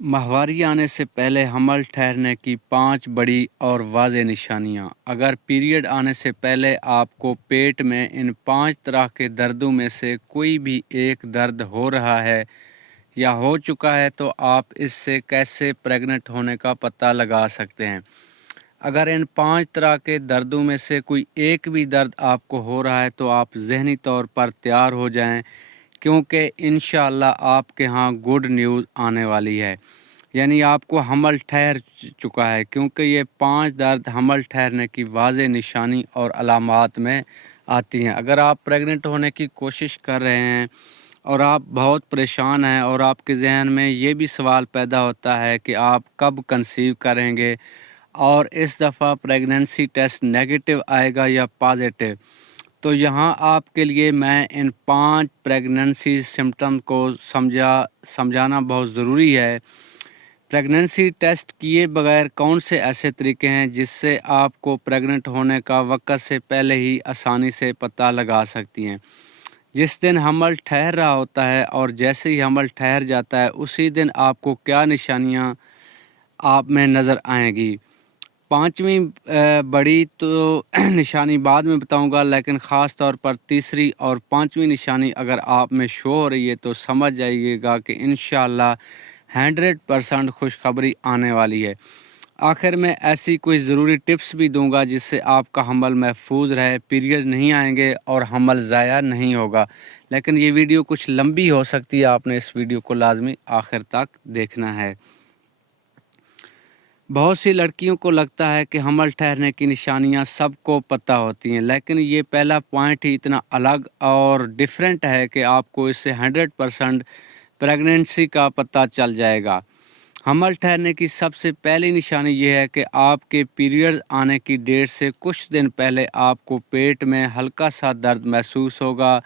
माहवारी आने से पहले हमल ठहरने की 5 बड़ी और वाज़ेह निशानियाँ। अगर पीरियड आने से पहले आपको पेट में इन 5 तरह के दर्दों में से कोई भी एक दर्द हो रहा है या हो चुका है तो आप इससे कैसे प्रेग्नेंट होने का पता लगा सकते हैं। अगर इन 5 तरह के दर्दों में से कोई एक भी दर्द आपको हो रहा है तो आप ज़हनी तौर पर तैयार हो जाएं, क्योंकि इंशाअल्लाह आपके यहाँ गुड न्यूज़ आने वाली है। यानी आपको हमल ठहर चुका है, क्योंकि ये 5 दर्द हमल ठहरने की वाज़ेह निशानी और अलामात में आती हैं। अगर आप प्रेग्नेंट होने की कोशिश कर रहे हैं और आप बहुत परेशान हैं और आपके ज़हन में ये भी सवाल पैदा होता है कि आप कब कंसीव करेंगे और इस दफ़ा प्रेगनेंसी टेस्ट नेगेटिव आएगा या पॉजिटिव, तो यहाँ आपके लिए मैं इन 5 प्रेगनेंसी सिम्पटम को समझाना बहुत ज़रूरी है। प्रेगनेंसी टेस्ट किए बगैर कौन से ऐसे तरीके हैं जिससे आपको प्रेग्नेंट होने का वक्त से पहले ही आसानी से पता लगा सकती हैं। जिस दिन हमल ठहर रहा होता है और जैसे ही हमल ठहर जाता है उसी दिन आपको क्या निशानियां आप में नज़र आएंगी। 5वीं बड़ी तो निशानी बाद में बताऊंगा, लेकिन ख़ास तौर पर तीसरी और 5वीं निशानी अगर आप में शो हो रही है तो समझ जाइएगा कि इंशाअल्लाह 100% खुशखबरी आने वाली है। आखिर में ऐसी कोई ज़रूरी टिप्स भी दूंगा जिससे आपका हमल महफूज रहे, पीरियड नहीं आएंगे और हमल ज़ाया नहीं होगा। लेकिन ये वीडियो कुछ लंबी हो सकती है, आपने इस वीडियो को लाजमी आखिर तक देखना है। बहुत सी लड़कियों को लगता है कि हमल ठहरने की निशानियां सबको पता होती हैं, लेकिन ये पहला पॉइंट ही इतना अलग और डिफरेंट है कि आपको इससे 100% प्रेगनेंसी का पता चल जाएगा। हमल ठहरने की सबसे पहली निशानी ये है कि आपके पीरियड आने की डेट से कुछ दिन पहले आपको पेट में हल्का सा दर्द महसूस होगा।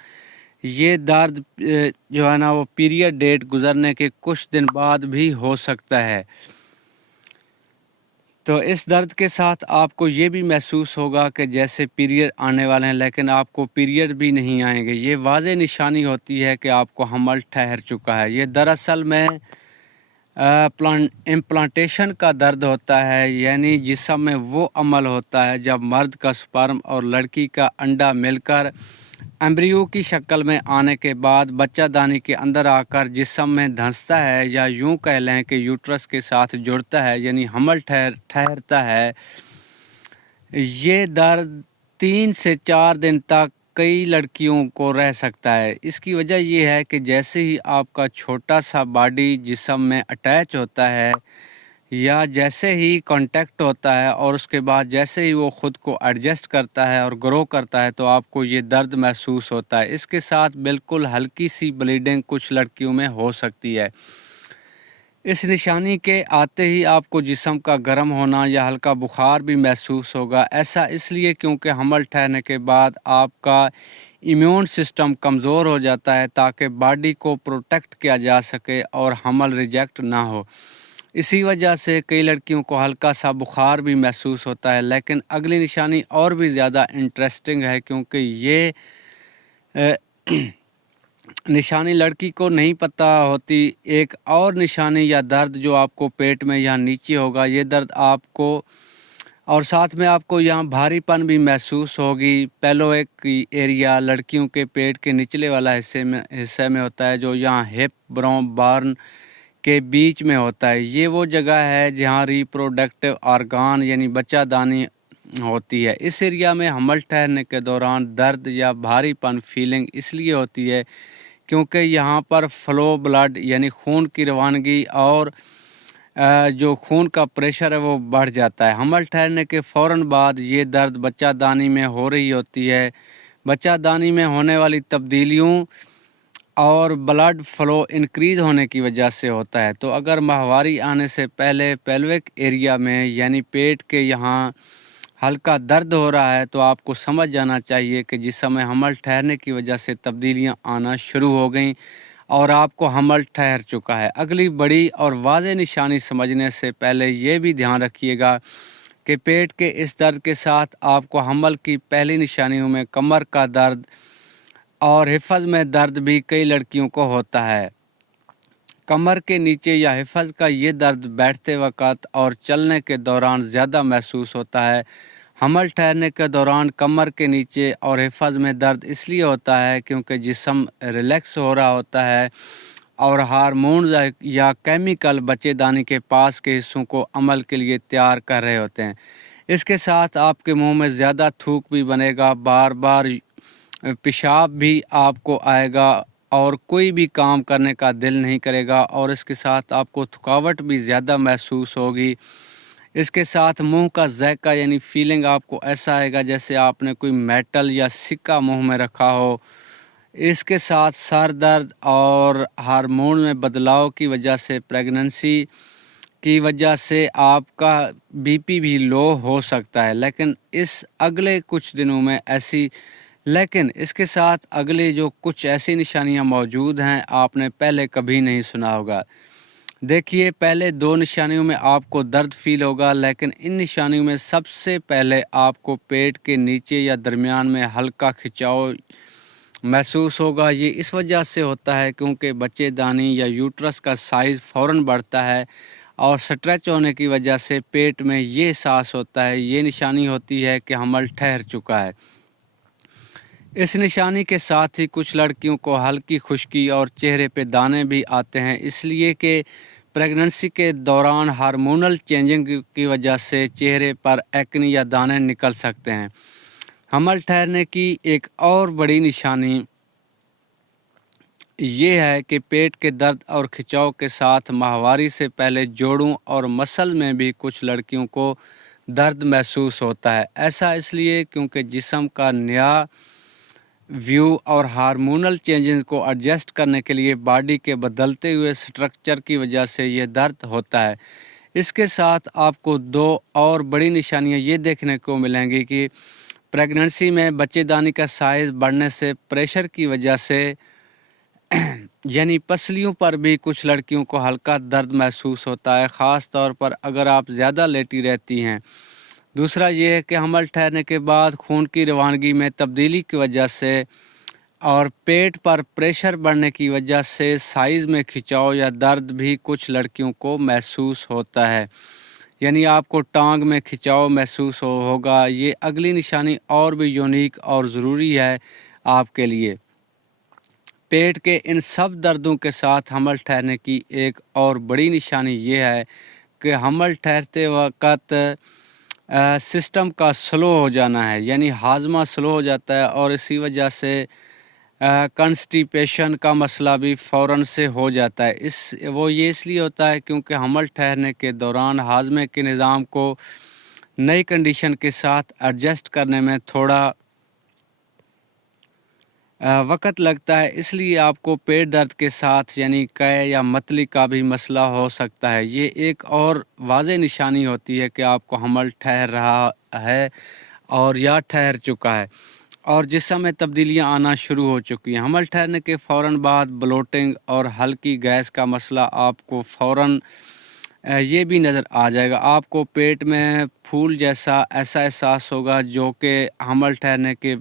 ये दर्द जो है ना वो पीरियड डेट गुजरने के कुछ दिन बाद भी हो सकता है। तो इस दर्द के साथ आपको ये भी महसूस होगा कि जैसे पीरियड आने वाले हैं, लेकिन आपको पीरियड भी नहीं आएंगे। ये वाज़ेह निशानी होती है कि आपको हमल ठहर चुका है। ये दरअसल में इम्प्लांटेशन का दर्द होता है, यानी जिस्म में वो अमल होता है जब मर्द का स्पर्म और लड़की का अंडा मिलकर एम्ब्रियो की शक्ल में आने के बाद बच्चादानी के अंदर आकर जिस्म में धंसता है, या यूं कह लें कि यूट्रस के साथ जुड़ता है, यानी हमल ठहरता है। ये दर्द 3 से 4 दिन तक कई लड़कियों को रह सकता है। इसकी वजह यह है कि जैसे ही आपका छोटा सा बॉडी जिस्म में अटैच होता है या जैसे ही कांटेक्ट होता है और उसके बाद जैसे ही वो ख़ुद को एडजस्ट करता है और ग्रो करता है तो आपको ये दर्द महसूस होता है। इसके साथ बिल्कुल हल्की सी ब्लीडिंग कुछ लड़कियों में हो सकती है। इस निशानी के आते ही आपको जिस्म का गर्म होना या हल्का बुखार भी महसूस होगा। ऐसा इसलिए क्योंकि हमल ठहरने के बाद आपका इम्यून सिस्टम कमज़ोर हो जाता है ताकि बॉडी को प्रोटेक्ट किया जा सके और हमल रिजेक्ट ना हो। इसी वजह से कई लड़कियों को हल्का सा बुखार भी महसूस होता है। लेकिन अगली निशानी और भी ज़्यादा इंटरेस्टिंग है, क्योंकि ये निशानी लड़की को नहीं पता होती। एक और निशानी या दर्द जो आपको पेट में यहाँ नीचे होगा, ये दर्द आपको और साथ में आपको यहाँ भारीपन भी महसूस होगी। पेलोइक की एरिया लड़कियों के पेट के निचले वाला हिस्से में होता है, जो यहाँ हिप बॉर्न के बीच में होता है। ये वो जगह है जहाँ रिप्रोडक्टिव ऑर्गान यानी बच्चादानी होती है। इस एरिया में हमल ठहरने के दौरान दर्द या भारीपन फीलिंग इसलिए होती है क्योंकि यहाँ पर फ्लो ब्लड यानी खून की रवानगी और जो खून का प्रेशर है वो बढ़ जाता है। हमल ठहरने के फ़ौरन बाद ये दर्द बच्चादानी में हो रही होती है। बच्चादानी में होने वाली तब्दीलियों और ब्लड फ्लो इंक्रीज़ होने की वजह से होता है। तो अगर माहवारी आने से पहले पेल्विक एरिया में यानी पेट के यहाँ हल्का दर्द हो रहा है तो आपको समझ जाना चाहिए कि जिस समय हमल ठहरने की वजह से तब्दीलियां आना शुरू हो गई और आपको हमल ठहर चुका है। अगली बड़ी और वाज़ेह निशानी समझने से पहले ये भी ध्यान रखिएगा कि पेट के इस दर्द के साथ आपको हमल की पहली निशानियों में कमर का दर्द और हिफ़्ज़ में दर्द भी कई लड़कियों को होता है। कमर के नीचे या हिफ़्ज़ का ये दर्द बैठते वक़्त और चलने के दौरान ज़्यादा महसूस होता है। हमल ठहरने के दौरान कमर के नीचे और हिफ़्ज़ में दर्द इसलिए होता है क्योंकि जिस्म रिलैक्स हो रहा होता है और हार्मोन या केमिकल बच्चेदानी के पास के हिस्सों को अमल के लिए तैयार कर रहे होते हैं। इसके साथ आपके मुंह में ज़्यादा थूक भी बनेगा, बार बार पेशाब भी आपको आएगा और कोई भी काम करने का दिल नहीं करेगा और इसके साथ आपको थकावट भी ज़्यादा महसूस होगी। इसके साथ मुंह का जायका यानी फीलिंग आपको ऐसा आएगा जैसे आपने कोई मेटल या सिक्का मुंह में रखा हो। इसके साथ सर दर्द और हार्मोन में बदलाव की वजह से प्रेगनेंसी की वजह से आपका बीपी भी लो हो सकता है, लेकिन इसके साथ अगले जो कुछ ऐसी निशानियां मौजूद हैं आपने पहले कभी नहीं सुना होगा। देखिए, पहले 2 निशानियों में आपको दर्द फील होगा, लेकिन इन निशानियों में सबसे पहले आपको पेट के नीचे या दरमियान में हल्का खिंचाव महसूस होगा। ये इस वजह से होता है क्योंकि बच्चेदानी या यूट्रस का साइज़ फ़ौरन बढ़ता है और स्ट्रेच होने की वजह से पेट में ये एहसास होता है। ये निशानी होती है कि हमल ठहर चुका है। इस निशानी के साथ ही कुछ लड़कियों को हल्की खुश्की और चेहरे पे दाने भी आते हैं, इसलिए कि प्रेगनेंसी के दौरान हार्मोनल चेंजिंग की वजह से चेहरे पर एक्ने या दाने निकल सकते हैं। हमल ठहरने की एक और बड़ी निशानी ये है कि पेट के दर्द और खिंचाव के साथ माहवारी से पहले जोड़ों और मसल में भी कुछ लड़कियों को दर्द महसूस होता है। ऐसा इसलिए क्योंकि जिस्म का नया व्यू और हार्मोनल चेंजेस को एडजस्ट करने के लिए बॉडी के बदलते हुए स्ट्रक्चर की वजह से ये दर्द होता है। इसके साथ आपको 2 और बड़ी निशानियां ये देखने को मिलेंगी कि प्रेगनेंसी में बच्चेदानी का साइज़ बढ़ने से प्रेशर की वजह से यानी पसलियों पर भी कुछ लड़कियों को हल्का दर्द महसूस होता है, ख़ास तौर पर अगर आप ज़्यादा लेटी रहती हैं। दूसरा ये है कि हमल ठहरने के बाद खून की रवानगी में तब्दीली की वजह से और पेट पर प्रेशर बढ़ने की वजह से साइज़ में खिंचाव या दर्द भी कुछ लड़कियों को महसूस होता है, यानी आपको टांग में खिंचाव महसूस होगा। ये अगली निशानी और भी यूनिक और ज़रूरी है आपके लिए। पेट के इन सब दर्दों के साथ हमल ठहरने की एक और बड़ी निशानी ये है कि हमल ठहरते वक़्त सिस्टम का स्लो हो जाना है, यानी हाजमा स्लो हो जाता है और इसी वजह से कंस्टिपेशन का मसला भी फ़ौरन से हो जाता है। ये इसलिए होता है क्योंकि हमल ठहरने के दौरान हाजमे के निज़ाम को नई कंडीशन के साथ एडजस्ट करने में थोड़ा वक़्त लगता है, इसलिए आपको पेट दर्द के साथ यानी कै या मतली का भी मसला हो सकता है। ये एक और वाज़ेह निशानी होती है कि आपको हमल ठहर रहा है और या ठहर चुका है और जिस्म में तब्दीलियाँ आना शुरू हो चुकी हैं। हमल ठहरने के फ़ौरन बाद ब्लोटिंग और हल्की गैस का मसला आपको फ़ौरन ये भी नज़र आ जाएगा। आपको पेट में फूल जैसा ऐसा एहसास होगा जो कि हमल ठहरने के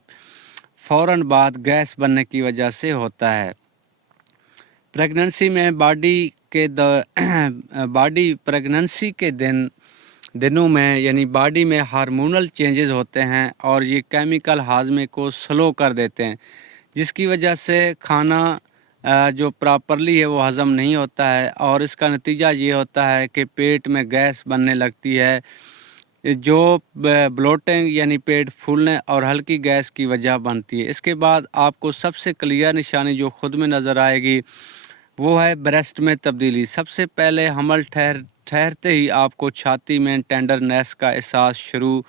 फ़ौरन बाद गैस बनने की वजह से होता है। प्रेगनेंसी में प्रेगनेंसी के दिनों में यानी बॉडी में हार्मोनल चेंजेस होते हैं और ये केमिकल हाजमे को स्लो कर देते हैं, जिसकी वजह से खाना जो प्रॉपरली है वो हज़म नहीं होता है और इसका नतीजा ये होता है कि पेट में गैस बनने लगती है, जो ब्लोटिंग यानी पेट फूलने और हल्की गैस की वजह बनती है। इसके बाद आपको सबसे क्लियर निशानी जो ख़ुद में नज़र आएगी वो है ब्रेस्ट में तब्दीली। सबसे पहले हमल ठहरते ही आपको छाती में टेंडरनेस का एहसास शुरू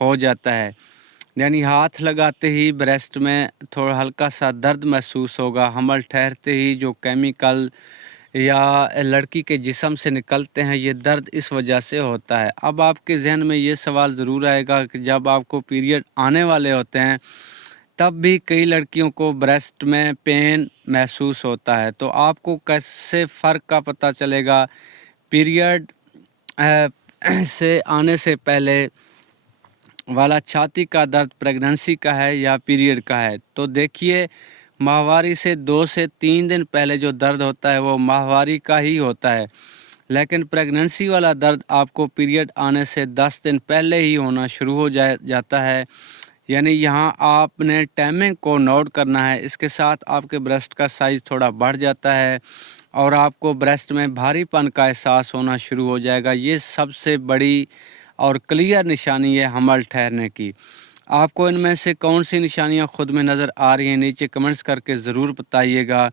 हो जाता है, यानी हाथ लगाते ही ब्रेस्ट में थोड़ा हल्का सा दर्द महसूस होगा। हमल ठहरते ही जो केमिकल या लड़की के जिस्म से निकलते हैं ये दर्द इस वजह से होता है। अब आपके जहन में ये सवाल ज़रूर आएगा कि जब आपको पीरियड आने वाले होते हैं तब भी कई लड़कियों को ब्रेस्ट में पेन महसूस होता है, तो आपको कैसे फ़र्क का पता चलेगा पीरियड से आने से पहले वाला छाती का दर्द प्रेगनेंसी का है या पीरियड का है। तो देखिए, माहवारी से 2 से 3 दिन पहले जो दर्द होता है वो माहवारी का ही होता है, लेकिन प्रेगनेंसी वाला दर्द आपको पीरियड आने से 10 दिन पहले ही होना शुरू हो जाता है। यानी यहाँ आपने टाइमिंग को नोट करना है। इसके साथ आपके ब्रेस्ट का साइज़ थोड़ा बढ़ जाता है और आपको ब्रेस्ट में भारीपन का एहसास होना शुरू हो जाएगा। ये सबसे बड़ी और क्लियर निशानी है हमल ठहरने की। आपको इनमें से कौन सी निशानियाँ खुद में नज़र आ रही हैं, नीचे कमेंट्स करके ज़रूर बताइएगा।